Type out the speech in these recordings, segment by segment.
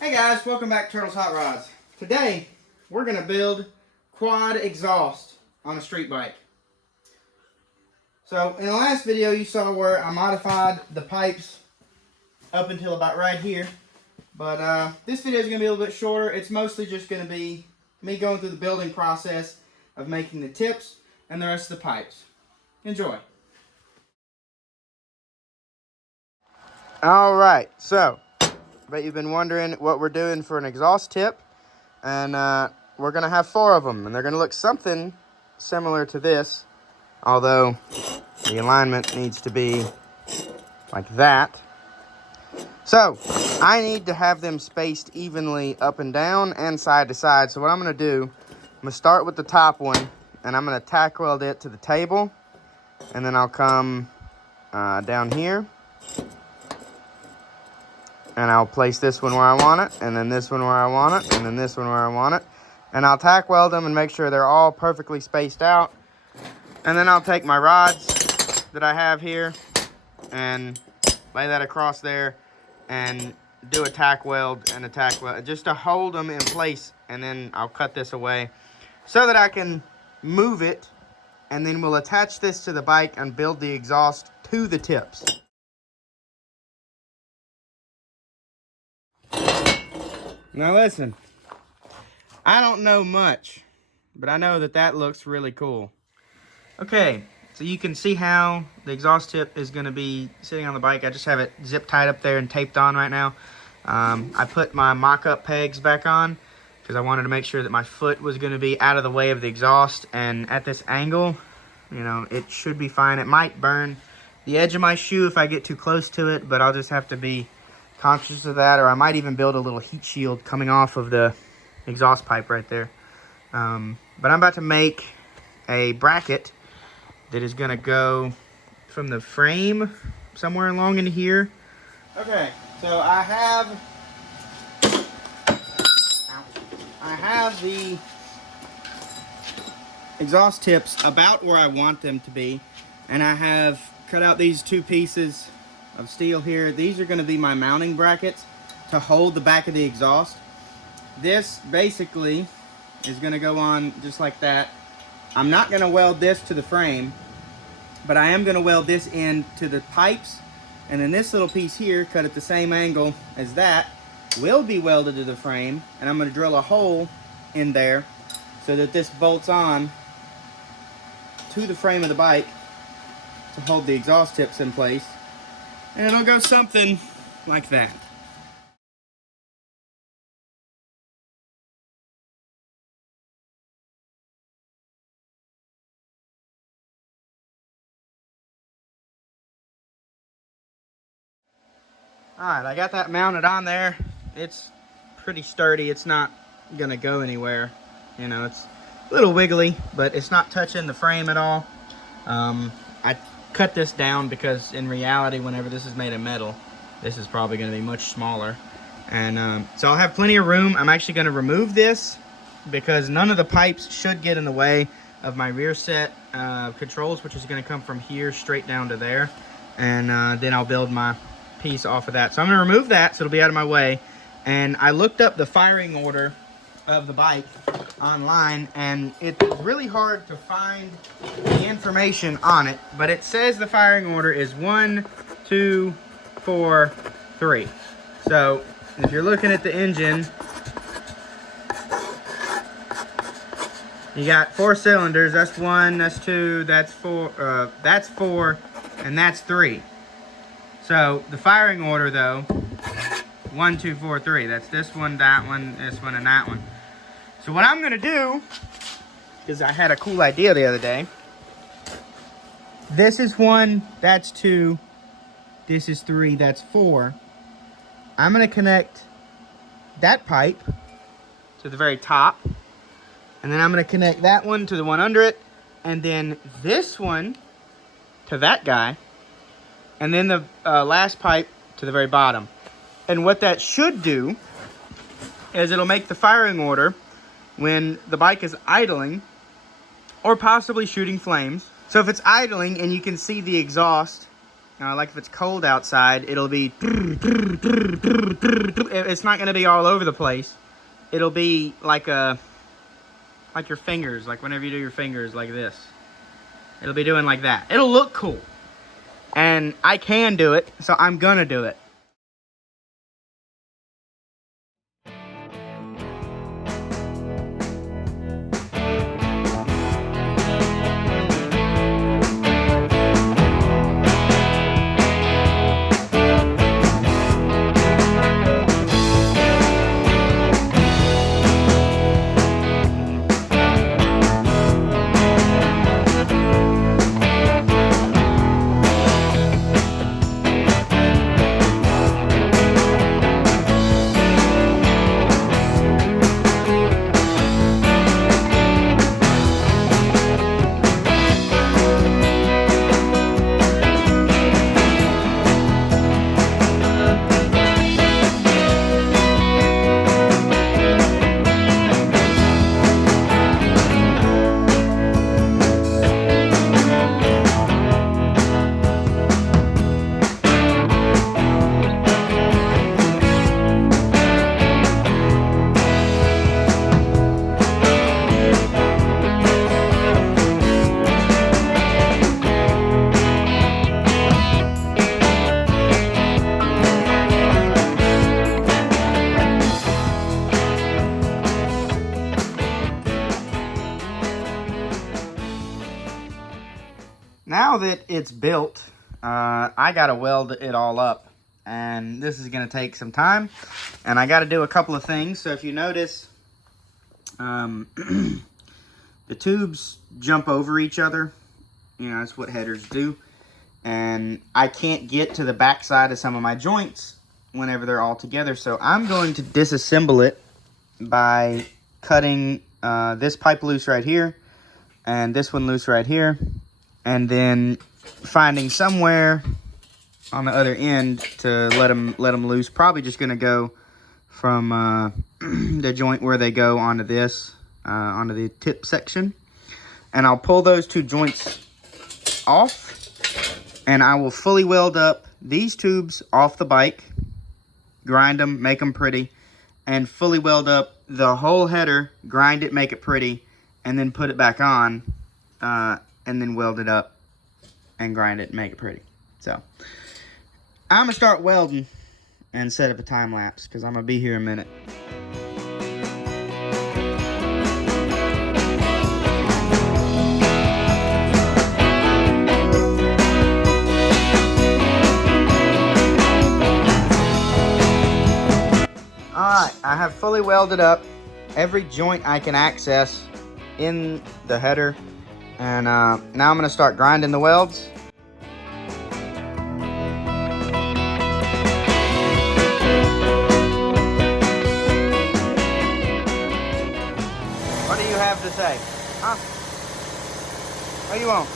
Hey guys, welcome back to Turtles Hot Rods. Today, we're going to build quad exhaust on a street bike. So, in the last video you saw where I modified the pipes up until about right here. But this video is going to be a little bit shorter. It's mostly just going to be me going through the building process of making the tips and the rest of the pipes. Enjoy. Alright, so but you've been wondering what we're doing for an exhaust tip, and we're gonna have 4 of them, and they're gonna look something similar to this, although the alignment needs to be like that. So I need to have them spaced evenly up and down and side to side. So what I'm gonna do, I'm gonna start with the top one, and I'm gonna tack weld it to the table, and then I'll come down here, and I'll place this one where I want it, and then this one where I want it, and then this one where I want it. And I'll tack weld them and make sure they're all perfectly spaced out. And then I'll take my rods that I have here and lay that across there and do a tack weld and a tack weld just to hold them in place. And then I'll cut this away so that I can move it, and then we'll attach this to the bike and build the exhaust to the tips. Now listen, I don't know much, but I know that that looks really cool. Okay, so you can see how the exhaust tip is going to be sitting on the bike. I just have it zip tied up there and taped on right now. I put my mock-up pegs back on because I wanted to make sure that my foot was going to be out of the way of the exhaust, and at this angle, you know, it should be fine. It might burn the edge of my shoe if I get too close to it, but I'll just have to be conscious of that, or I might even build a little heat shield coming off of the exhaust pipe right there. But I'm about to make a bracket that is gonna go from the frame somewhere along in here. Okay, so I have the exhaust tips about where I want them to be, and I have cut out these 2 pieces of steel here. These are going to be my mounting brackets to hold the back of the exhaust. This basically is going to go on just like that. I'm not going to weld this to the frame, but I am going to weld this in to the pipes, and then this little piece here, cut at the same angle as that, will be welded to the frame, and I'm going to drill a hole in there so that this bolts on to the frame of the bike to hold the exhaust tips in place. And it'll go something like that. Alright, I got that mounted on there. It's pretty sturdy. It's not gonna go anywhere. You know, it's a little wiggly, but it's not touching the frame at all. I cut this down because in reality, whenever this is made of metal, this is probably going to be much smaller. And so I'll have plenty of room. I'm actually going to remove this because none of the pipes should get in the way of my rear set controls, which is going to come from here straight down to there. And then I'll build my piece off of that. So I'm going to remove that so it'll be out of my way. And I looked up the firing order of the bike online, and it's really hard to find the information on it, but it says the firing order is 1, 2, 4, 3. So if you're looking at the engine, you got 4 cylinders. That's 1, that's 2, that's 4, and that's 3. So the firing order though, 1, 2, 4, 3. That's this one, that one, this one, and that one. So what I'm gonna do, because I had a cool idea the other day. This is 1, that's 2, this is 3, that's 4. I'm gonna connect that pipe to the very top, and then I'm gonna connect that one to the one under it, and then this one to that guy, and then the last pipe to the very bottom. And what that should do is it'll make the firing order when the bike is idling or possibly shooting flames. So if it's idling and you can see the exhaust like if it's cold outside, it'll be, it's not going to be all over the place. It'll be like your fingers, like whenever you do your fingers like this. It'll be doing like that. It'll look cool. And I can do it, so I'm gonna do it. Now that it's built, I gotta weld it all up, and this is gonna take some time, and I gotta do a couple of things. So if you notice, the tubes jump over each other. You know, that's what headers do, and I can't get to the back side of some of my joints whenever they're all together. So I'm going to disassemble it by cutting this pipe loose right here, and this one loose right here, and then finding somewhere on the other end to let them loose. Probably just gonna go from the joint where they go onto this, onto the tip section, and I'll pull those two joints off, and I will fully weld up these tubes off the bike, grind them, make them pretty, and fully weld up the whole header, grind it, make it pretty, and then put it back on, and then weld it up and grind it and make it pretty. So I'm gonna start welding and set up a time lapse because I'm gonna be here a minute. Alright, I have fully welded up every joint I can access in the header, and now I'm going to start grinding the welds. What do you have to say? Huh? What do you want?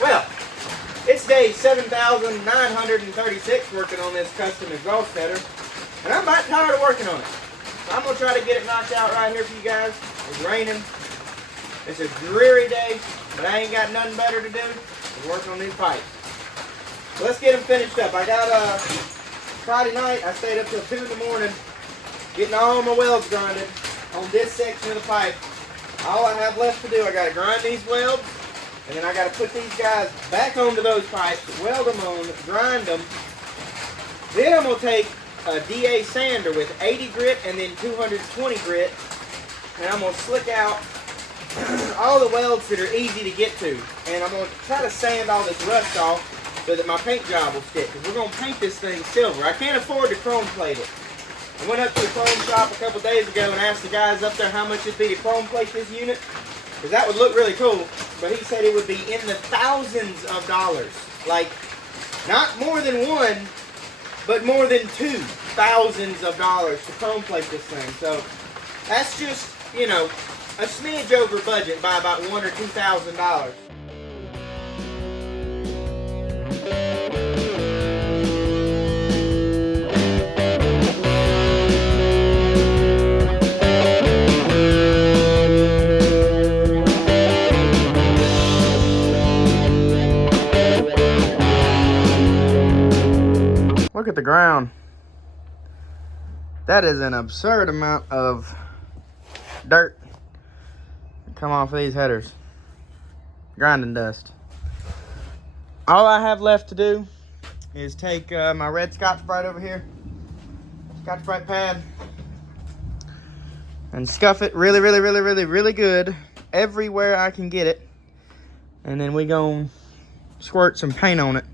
Well, it's day 7,936 working on this custom exhaust header, and I'm about tired of working on it. So I'm going to try to get it knocked out right here for you guys. It's raining. It's a dreary day, but I ain't got nothing better to do than work on these pipes. So let's get them finished up. I got Friday night, I stayed up till 2 in the morning getting all my welds grinded on this section of the pipe. All I have left to do, I got to grind these welds, and then I got to put these guys back onto those pipes, weld them on, grind them. Then I'm going to take a DA sander with 80 grit and then 220 grit, and I'm going to slick out all the welds that are easy to get to. And I'm going to try to sand all this rust off so that my paint job will stick, because we're going to paint this thing silver. I can't afford to chrome plate it. I went up to the chrome shop a couple days ago and asked the guys up there how much it'd be to chrome plate this unit, because that would look really cool, but he said it would be in the thousands of dollars. Like, not more than one, but more than $2,000s of dollars to chrome plate this thing. So that's just, you know, a smidge over budget by about $1,000 or $2,000. Look at the ground. That is an absurd amount of dirt come off of these headers. Grinding dust. All I have left to do is take my red Scotch-Brite over here, Scotch-Brite pad, and scuff it really good everywhere I can get it. And then we gonna squirt some paint on it.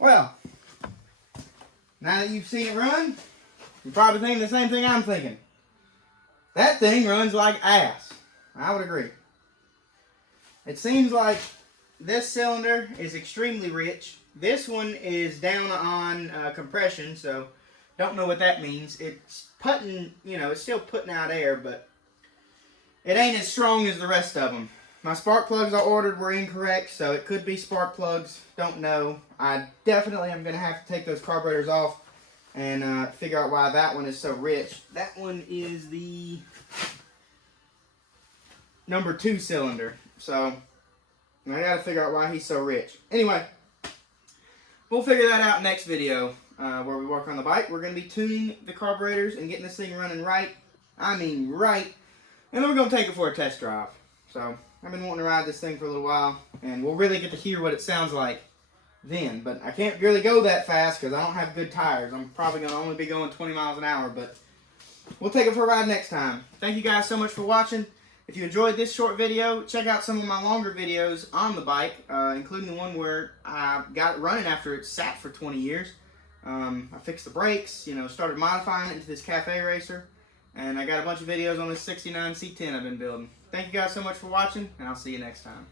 Well, now that you've seen it run, you're probably thinking the same thing I'm thinking. That thing runs like ass. I would agree. It seems like this cylinder is extremely rich. This one is down on compression, so don't know what that means. It's putting, you know, it's still putting out air, but it ain't as strong as the rest of them. My spark plugs I ordered were incorrect, so it could be spark plugs. Don't know. I definitely am going to have to take those carburetors off and figure out why that one is so rich. That one is the number 2 cylinder, so I got to figure out why he's so rich. Anyway, we'll figure that out next video where we work on the bike. We're going to be tuning the carburetors and getting this thing running right. I mean right. And then we're going to take it for a test drive. So I've been wanting to ride this thing for a little while, and we'll really get to hear what it sounds like then. But I can't really go that fast because I don't have good tires. I'm probably going to only be going 20 miles an hour, but we'll take it for a ride next time. Thank you guys so much for watching. If you enjoyed this short video, check out some of my longer videos on the bike, including the one where I got it running after it sat for 20 years. I fixed the brakes, you know, started modifying it into this cafe racer, and I got a bunch of videos on this 69 C10 I've been building. Thank you guys so much for watching, and I'll see you next time.